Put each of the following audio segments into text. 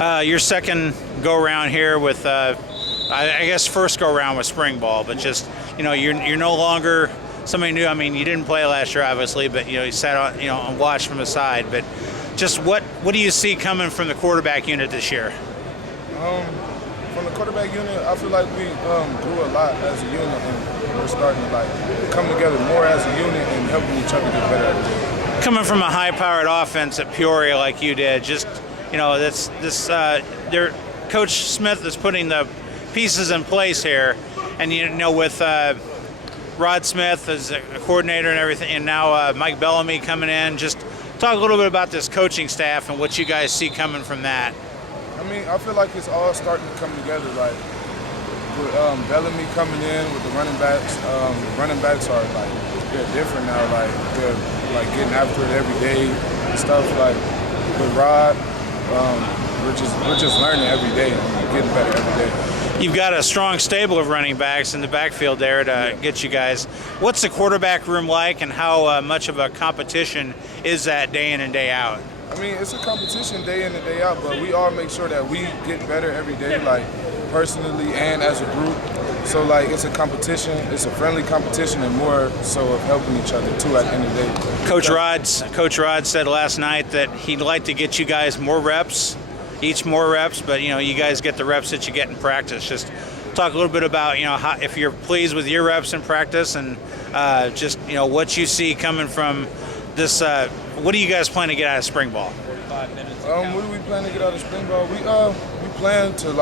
Your second go-round here with, I guess, first go-round with spring ball, but just, you're no longer somebody new. I mean, you didn't play last year, obviously, but, you sat on, and watched from the side. But just what do you see coming from the quarterback unit this year? From the quarterback unit, I feel like we grew a lot as a unit, and we're starting to come together more as a unit and helping each other get better every day. Coming from a high-powered offense at Peoria like you did, just Coach Smith is putting the pieces in place here, and with Rod Smith as a coordinator and everything, and now Mike Bellamy coming in. Just talk a little bit about this coaching staff and what you guys see coming from that. I mean, I feel like it's all starting to come together. Like with Bellamy coming in with the running backs, are they're different now. Like they're getting after it every day and stuff. Like with Rod, we're just learning every day and getting better every day. You've got a strong stable of running backs in the backfield there to get you guys. What's the quarterback room like, and how much of a competition is that day in and day out? I mean, it's a competition day in and day out, but we all make sure that we get better every day, like personally and as a group. So it's a competition, it's a friendly competition, and more so of helping each other too at the end of the day. Coach Rod said last night that he'd like to get you guys more reps, more reps, but you guys get the reps that you get in practice. Just talk a little bit about how, if you're pleased with your reps in practice, and just what you see coming from this. What do you guys plan to get out of spring ball? 45 minutes. What do we plan to get out of spring ball? We plan to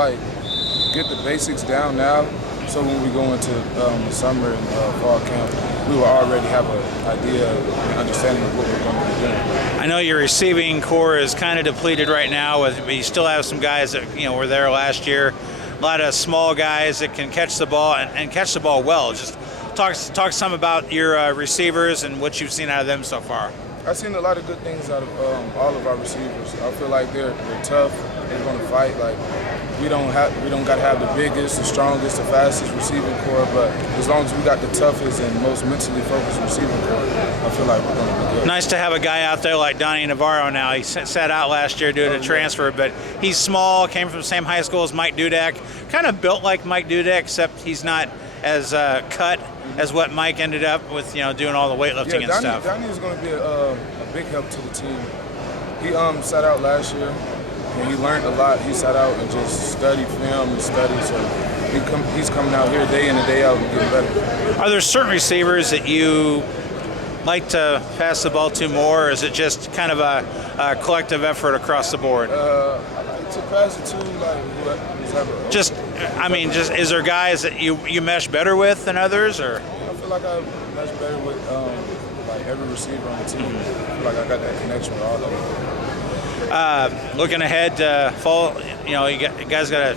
get the basics down now, so when we go into the summer and fall camp, we will already have an idea and understanding of what we're going to be doing. I know your receiving core is kind of depleted right now, but you still have some guys that were there last year. A lot of small guys that can catch the ball and catch the ball well. Just talk some about your receivers and what you've seen out of them so far. I've seen a lot of good things out of all of our receivers. I feel like they're tough. They're going to fight. We don't got to have the biggest, the strongest, the fastest receiving core, but as long as we got the toughest and most mentally focused receiving core, I feel like we're going to be good. Nice to have a guy out there like Donnie Navarro now. He sat out last year due to transfer, but he's small, came from the same high school as Mike Dudek, kind of built like Mike Dudek, except he's not as cut as what Mike ended up with, doing all the weightlifting and stuff. Donnie is going to be a big help to the team. He sat out last year, and he learned a lot. He sat out and just studied film and studied, so he's coming out here day in and day out and getting better. Are there certain receivers that you like to pass the ball to more, or is it just kind of a collective effort across the board? I like to pass it to whoever. Just is there guys that you mesh better with than others, or? I feel like I mesh better with every receiver on the team. I feel like I got that connection with all of them. Looking ahead to fall, you guys got a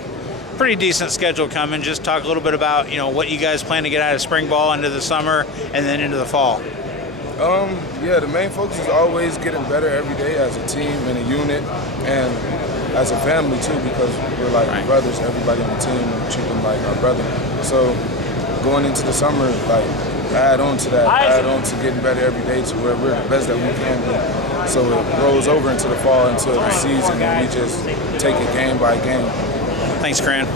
pretty decent schedule coming. Just talk a little bit about what you guys plan to get out of spring ball into the summer and then into the fall. The main focus is always getting better every day as a team and a unit, and as a family too, because we're brothers. Everybody on the team, and treat them like our brother. So going into the summer, add on to that, add on to getting better every day to where we're the best that we can be. So it rolls over into the fall, into the season, and we just take it game by game. Thanks, Coran.